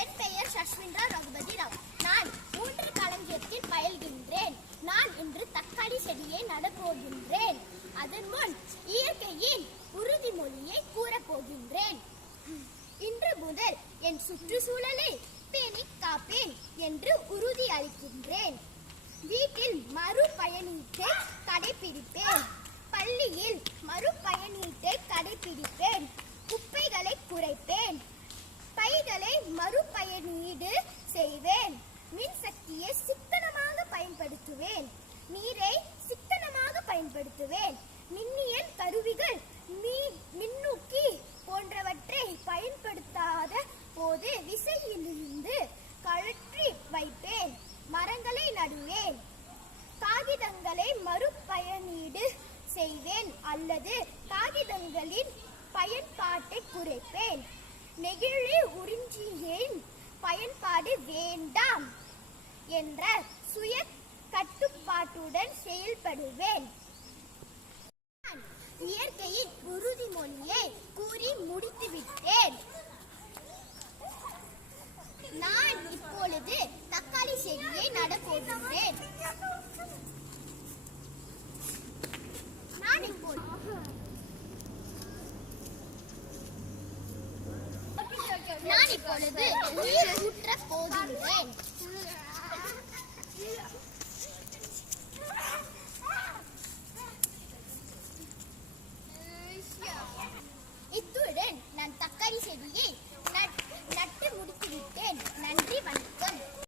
என் பெயர் சஷ்மிந்தா ரகுபதி ராவ். நான் 3 களஞ்சியத்தில் பயில்கின்றேன். நான் இன்று தக்காளி செடியை நடப்போகின்றேன். அதன் முன் இயற்கையின் உறுதிமொழியை கூறப்போகின்றேன். இன்று முதல் என் சுற்றுச்சூழலை பேணிக் காப்பேன் என்று உறுதி அளிக்கின்றேன். வீட்டில் மறுபயனீட்டை கடைபிடிப்பேன். பள்ளியில் மறுபயனீட்டை கடைபிடிப்பேன். குப்பைகளை குறைப்பேன். பைகளை மறுபயனீடு செய்வேன். மின்சக்தியை சிக்கனமாக பயன்படுத்துவேன். நீரை சிக்கனமாக பயன்படுத்துவேன். மின்னியல் கருவிகள், மின்னூக்கி போன்றவற்றை பயன்படுத்தாத போது விசையிலிருந்து கழற்றி வைப்பேன். மரங்களை நடுவேன். காகிதங்களை மறுபயனீடு செய்வேன் அல்லது காகிதங்களின் பயன்பாட்டை குறைப்பேன். நெகிழி உறிஞ்சியின் பயன்பாடு வேண்டாம் என்ற சுய கட்டுப்பாட்டுடன் செயல்படுவேன். இயற்கையின் உறுதிமொழியை கூறி முடித்துவிட்டேன். நான் இப்பொழுது தக்காளி செடியை நடப்போகின்றேன். நான் இப்பொழுது நீர் ஊற்றப் போகின்றேன்.